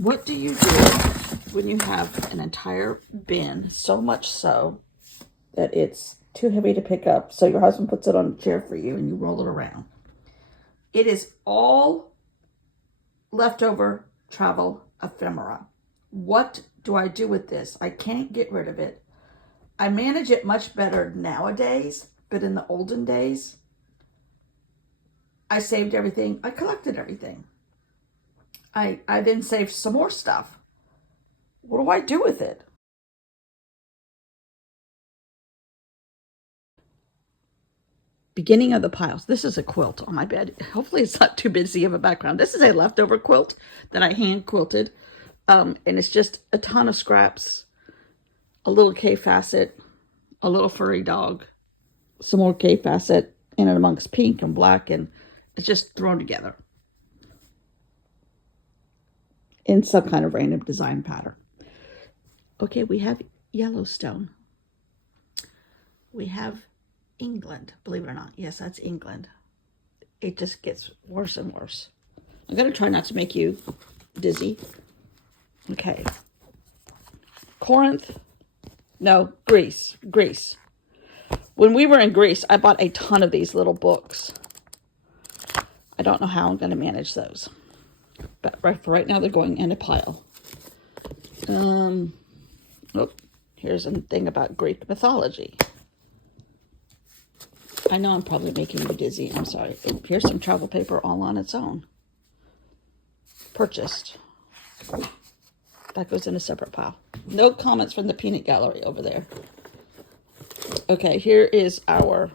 What do you do when you have an entire bin, so much so that it's too heavy to pick up, so your husband puts it on a chair for you and you roll it around? It is all leftover travel ephemera. What do I do with this? I can't get rid of it. I manage it much better nowadays, but in the olden days, I saved everything. I collected everything. I then saved some more stuff. What do I do with it? Beginning of the piles. This is a quilt on my bed. Hopefully it's not too busy of a background. This is a leftover quilt that I hand quilted. And it's just a ton of scraps, a little K facet, a little furry dog, some more K facet in it amongst pink and black, and it's just thrown together in some kind of random design pattern. Okay, we have Yellowstone. We have England, believe it or not. Yes, that's England. It just gets worse and worse. I'm going to try not to make you dizzy. Okay. Corinth. No, Greece. Greece. When we were in Greece, I bought a ton of these little books. I don't know how I'm going to manage those. But right now, they're going in a pile. Here's a thing about Greek mythology. I know I'm probably making you dizzy. I'm sorry. Here's some travel paper all on its own. Purchased. That goes in a separate pile. No comments from the peanut gallery over there. Okay, here is our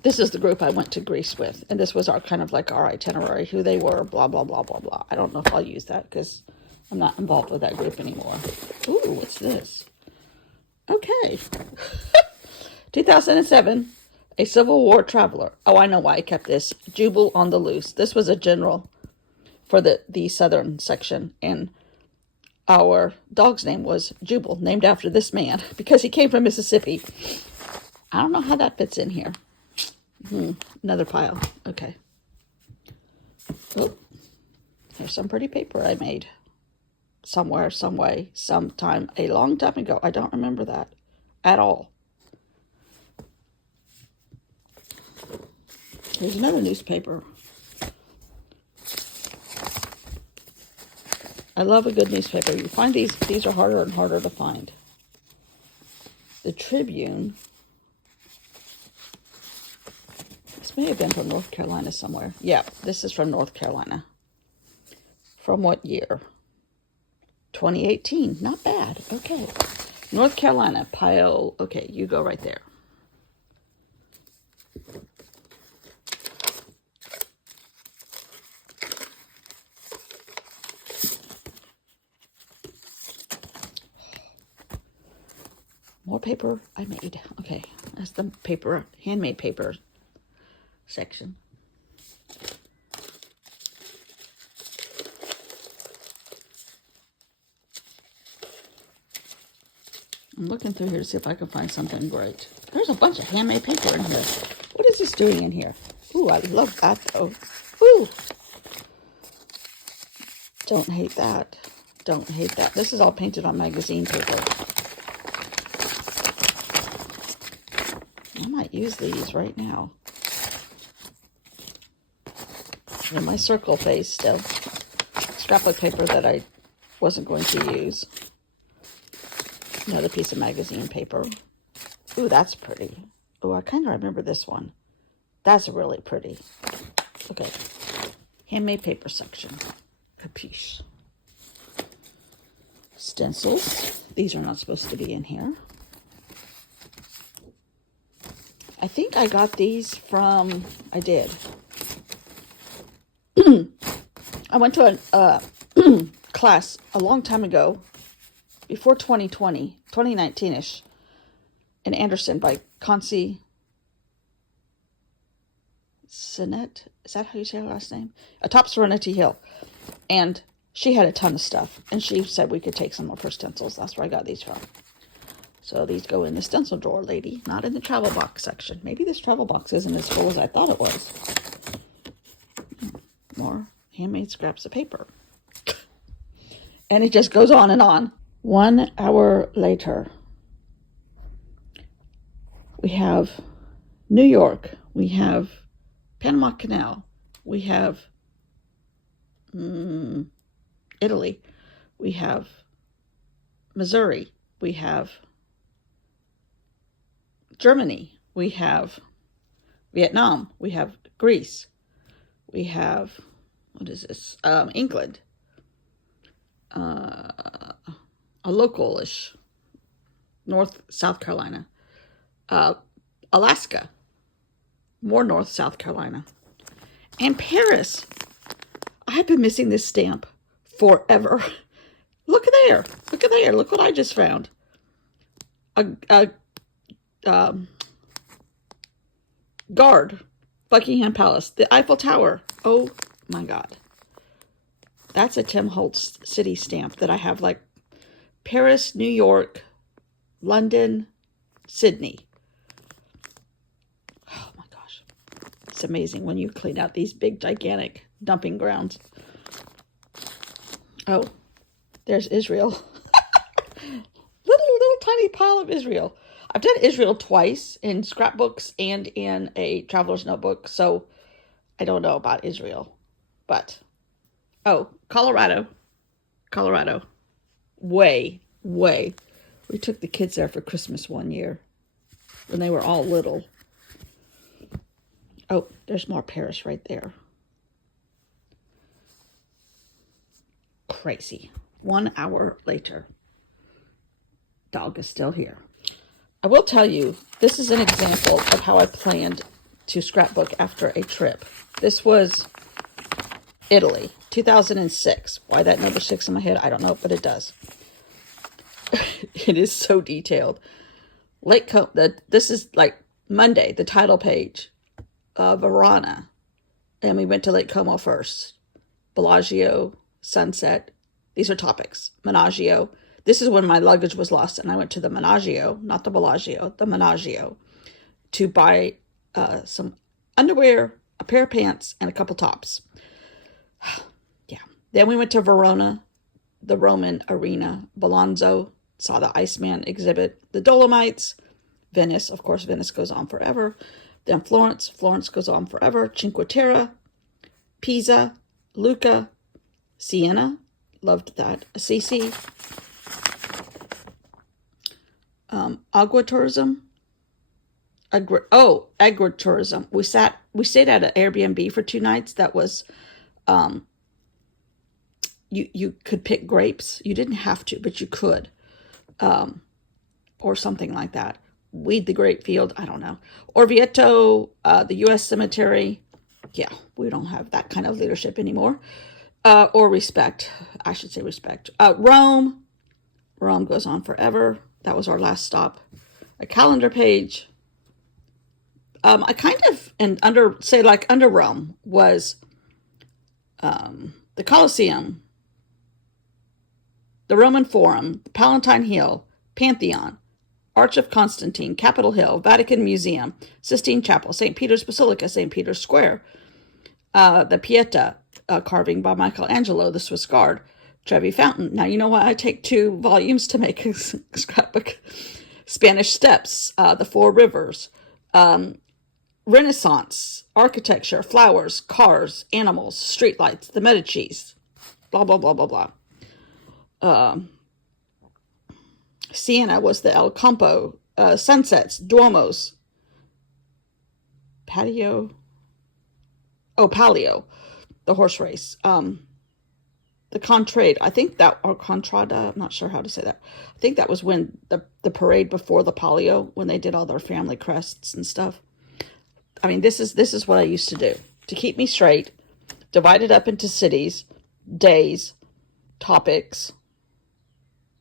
this is the group I went to Greece with, and this was our kind of like our itinerary, who they were, blah, blah, blah, blah, blah. I don't know if I'll use that because I'm not involved with that group anymore. Ooh, what's this? Okay. 2007, a Civil War traveler. Oh, I know why I kept this. Jubal on the Loose. This was a general for the southern section, and our dog's name was Jubal, named after this man, because he came from Mississippi. I don't know how that fits in here. Another pile. Okay. Oh, there's some pretty paper I made. Somewhere, some way, sometime, a long time ago. I don't remember that at all. Here's another newspaper. I love a good newspaper. You find these are harder and harder to find. The Tribune. This may have been from North Carolina somewhere. Yeah, this is from North Carolina. From what year? 2018. Not bad. Okay. North Carolina, pile. Okay, you go right there. More paper I made. Okay, that's the paper, handmade paper section. I'm looking through here to see if I can find something great. There's a bunch of handmade paper in here. What is this doing in here? Ooh, I love that though. Ooh. Don't hate that. Don't hate that. This is all painted on magazine paper. I might use these right now. In my circle face still. Scrapbook paper that I wasn't going to use. Another piece of magazine paper. Ooh, that's pretty. Ooh, I kind of remember this one. That's really pretty. Okay. Handmade paper section. Capiche. Stencils. These are not supposed to be in here. I think I got these from, I did. I went to a class a long time ago, before 2020, 2019-ish, in Anderson by Concy Sinet. Is that how you say her last name? Atop Serenity Hill. And she had a ton of stuff, and she said we could take some of her stencils. That's where I got these from. So these go in the stencil drawer, lady, not in the travel box section. Maybe this travel box isn't as full as I thought it was. More handmade scraps of paper. And it just goes on and on. 1 hour later, we have New York. We have Panama Canal. We have Italy. We have Missouri. We have Germany. We have Vietnam. We have Greece. We have, what is this? England. A localish. South Carolina. Alaska. More South Carolina. And Paris. I have been missing this stamp forever. Look at there. Look at there. Look what I just found. Guard. Buckingham Palace. The Eiffel Tower. Oh my God. That's a Tim Holtz city stamp that I have, like Paris, New York, London, Sydney. Oh my gosh. It's amazing when you clean out these big, gigantic dumping grounds. Oh, there's Israel. little tiny pile of Israel. I've done Israel twice in scrapbooks and in a traveler's notebook, so I don't know about Israel. But, oh, Colorado. Way. We took the kids there for Christmas one year when they were all little. Oh, there's more Paris right there. Crazy. 1 hour later. Dog is still here. I will tell you, this is an example of how I planned to scrapbook after a trip. This was Italy, 2006. Why that number 6 in my head, I don't know, but it does. It is so detailed. Lake Como, this is like Monday, the title page, Verona. And we went to Lake Como first. Bellagio, Sunset. These are topics. Menagio. This is when my luggage was lost, and I went to the Menagio, not the Bellagio, the Menagio, to buy some underwear, a pair of pants, and a couple tops. Yeah. Then we went to Verona, the Roman arena, Bolonzo, saw the Iceman exhibit, the Dolomites, Venice, of course, Venice goes on forever. Then Florence goes on forever. Cinque Terre, Pisa, Lucca, Siena, loved that. Assisi, agritourism. Agritourism. We stayed at an Airbnb for 2 nights. That was, you could pick grapes. You didn't have to, but you could, or something like that. Weed the grape field. I don't know. Orvieto, the U.S. cemetery. Yeah, we don't have that kind of leadership anymore. Or respect. I should say respect. Rome. Rome goes on forever. That was our last stop. A calendar page. I kind of, and under Rome was the Colosseum, the Roman Forum, the Palatine Hill, Pantheon, Arch of Constantine, Capitol Hill, Vatican Museum, Sistine Chapel, St. Peter's Basilica, St. Peter's Square, the Pieta carving by Michelangelo, the Swiss Guard, Trevi Fountain. Now, you know what? I take 2 volumes to make a scrapbook. Spanish Steps, the 4 Rivers, Renaissance, architecture, flowers, cars, animals, streetlights, the Medicis, blah, blah, blah, blah, blah. Siena was the El Campo, sunsets, Duomos, Palio, the horse race, the Contrade, I think that, or Contrada, I'm not sure how to say that. I think that was when the parade before the Palio, when they did all their family crests and stuff. I mean, this is what I used to do to keep me straight, divided up into cities, days, topics,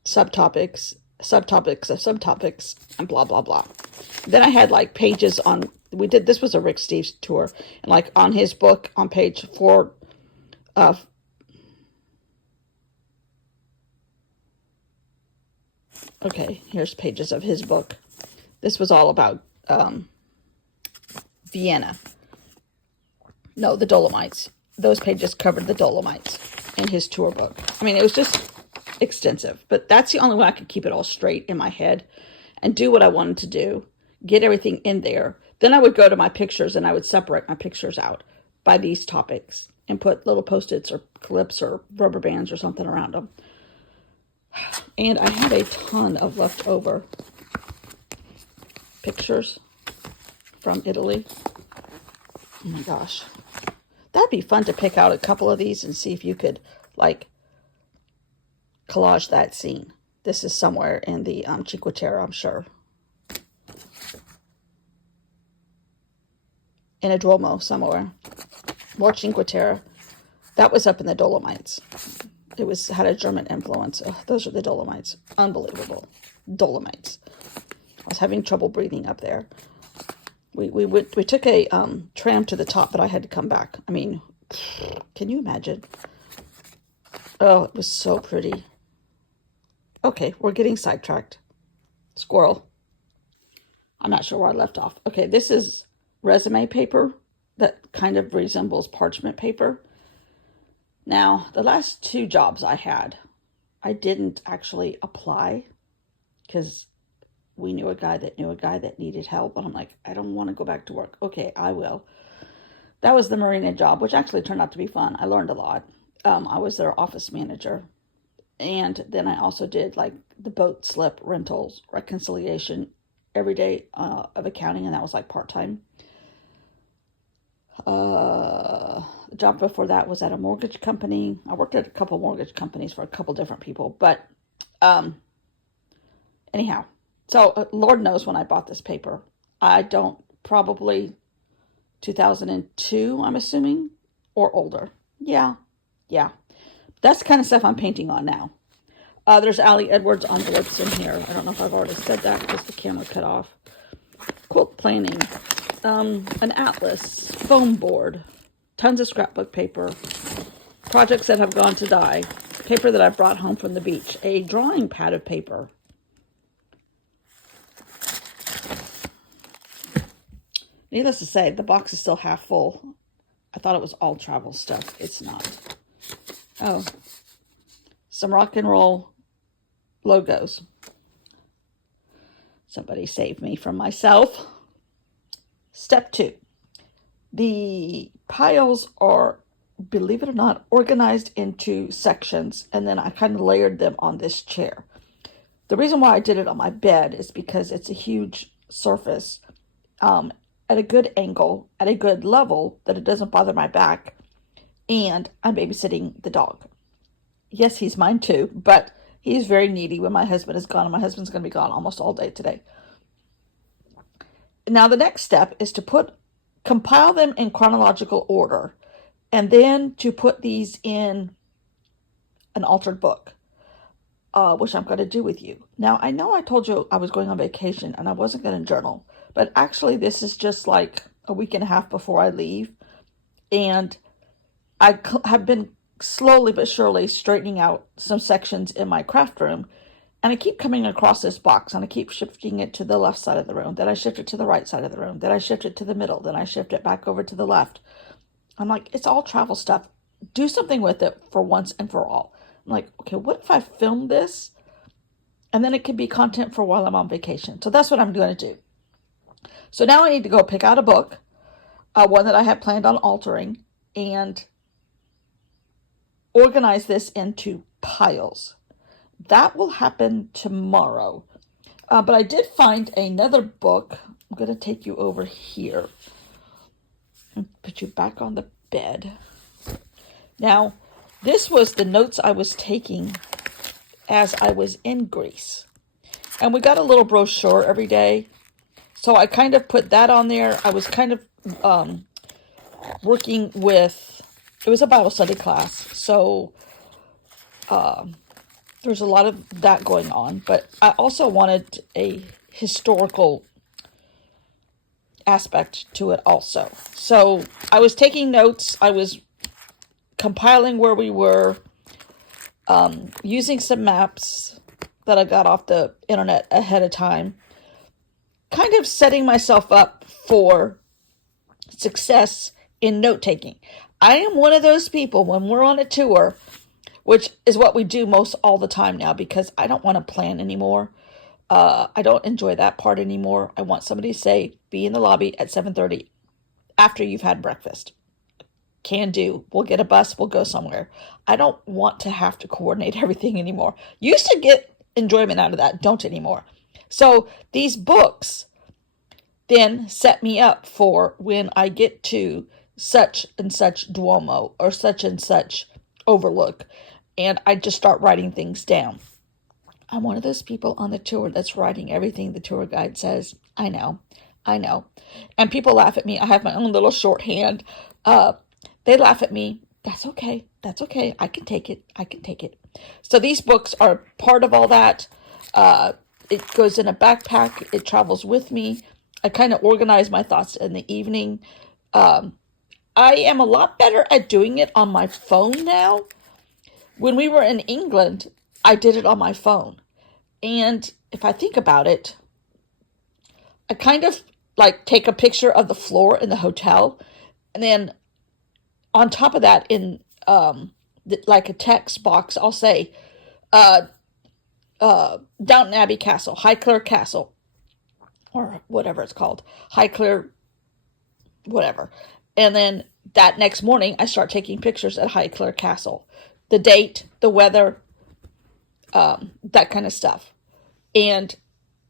subtopics of subtopics, and blah, blah, blah. Then I had like pages on, this was a Rick Steves tour, and like on his book on page 4, Okay, here's pages of his book. This was all about Vienna. No, the Dolomites. Those pages covered the Dolomites in his tour book. I mean, it was just extensive, but that's the only way I could keep it all straight in my head and do what I wanted to do, get everything in there. Then I would go to my pictures and I would separate my pictures out by these topics and put little post-its or clips or rubber bands or something around them. And I had a ton of leftover pictures from Italy. Oh my gosh. That'd be fun to pick out a couple of these and see if you could, like, collage that scene. This is somewhere in the Cinque Terre, I'm sure. In a Duomo somewhere. More Cinque Terre. That was up in the Dolomites. It had a German influence. Oh, those are the Dolomites. Unbelievable. Dolomites. I was having trouble breathing up there. We took a tram to the top, but I had to come back. I mean, can you imagine? Oh, it was so pretty. Okay, we're getting sidetracked. Squirrel. I'm not sure where I left off. Okay, this is resume paper that kind of resembles parchment paper. Now, the last 2 jobs I had, I didn't actually apply because we knew a guy that knew a guy that needed help. And I'm like, I don't want to go back to work. Okay, I will. That was the marina job, which actually turned out to be fun. I learned a lot. I was their office manager. And then I also did like the boat slip rentals, reconciliation, every day of accounting. And that was like part-time. The job before that was at a mortgage company. I worked at a couple mortgage companies for a couple different people. But anyhow, so Lord knows when I bought this paper. I don't, probably 2002, I'm assuming, or older. Yeah. That's the kind of stuff I'm painting on now. There's Allie Edwards envelopes in here. I don't know if I've already said that because the camera cut off. Quilt planning. An atlas. Foam board. Tons of scrapbook paper. Projects that have gone to die. Paper that I brought home from the beach. A drawing pad of paper. Needless to say, the box is still half full. I thought it was all travel stuff. It's not. Oh. Some rock and roll logos. Somebody save me from myself. Step 2. The piles are, believe it or not, organized into sections, and then I kind of layered them on this chair. The reason why I did it on my bed is because it's a huge surface at a good angle, at a good level, that it doesn't bother my back, and I'm babysitting the dog. Yes, he's mine too, but he's very needy when my husband is gone, and my husband's going to be gone almost all day today. Now, the next step is to compile them in chronological order, and then to put these in an altered book, which I'm going to do with you. Now, I know I told you I was going on vacation and I wasn't going to journal, but actually this is just like a week and a half before I leave, and I have been slowly but surely straightening out some sections in my craft room, and I keep coming across this box, and I keep shifting it to the left side of the room, then I shift it to the right side of the room, then I shift it to the middle, then I shift it back over to the left. I'm like, it's all travel stuff. Do something with it for once and for all. I'm like, okay, what if I film this, and then it could be content for while I'm on vacation? So that's what I'm going to do. So now I need to go pick out a book, one that I had planned on altering, and organize this into piles. That will happen tomorrow. But I did find another book. I'm going to take you over here and put you back on the bed. Now, this was the notes I was taking as I was in Greece. And we got a little brochure every day. So I kind of put that on there. I was kind of working with, it was a Bible study class. So there's a lot of that going on. But I also wanted a historical aspect to it also. So I was taking notes. I was compiling where we were, using some maps, that I got off the internet ahead of time, kind of setting myself up for success in note taking. I am one of those people when we're on a tour, which is what we do most all the time now because I don't want to plan anymore. I don't enjoy that part anymore. I want somebody to say, be in the lobby at 7:30 after you've had breakfast. Can do. We'll get a bus. We'll go somewhere. I don't want to have to coordinate everything anymore. Used to get enjoyment out of that. Don't anymore. So these books then set me up for when I get to such and such Duomo or such and such overlook. And I just start writing things down. I'm one of those people on the tour that's writing everything the tour guide says. I know. And people laugh at me. I have my own little shorthand. They laugh at me. That's okay. I can take it. So these books are part of all that. It goes in a backpack. It travels with me. I kind of organize my thoughts in the evening. I am a lot better at doing it on my phone now. When we were in England, I did it on my phone. And if I think about it, I kind of like take a picture of the floor in the hotel. And then on top of that, in like a text box, I'll say, Downton Abbey Castle, Highclere Castle, or whatever it's called, Highclere, whatever. And then that next morning, I start taking pictures at Highclere Castle, the date, the weather, that kind of stuff. And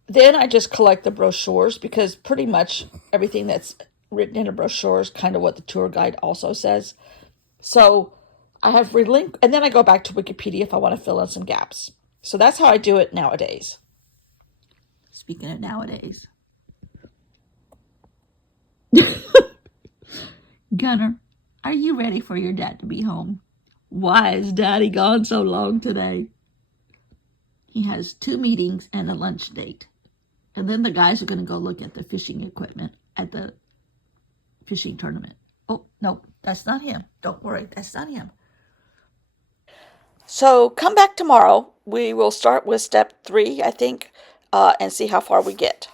then I just collect the brochures because pretty much everything that's written in a brochure is kind of what the tour guide also says. So I have and then I go back to Wikipedia if I want to fill in some gaps. So that's how I do it nowadays. Speaking of nowadays. Gunner, are you ready for your dad to be home? Why is Daddy gone so long today? He has 2 meetings and a lunch date. And then the guys are going to go look at the fishing equipment at the fishing tournament. Oh, no, that's not him. Don't worry, that's not him. So come back tomorrow. We will start with step 3, I think, and see how far we get.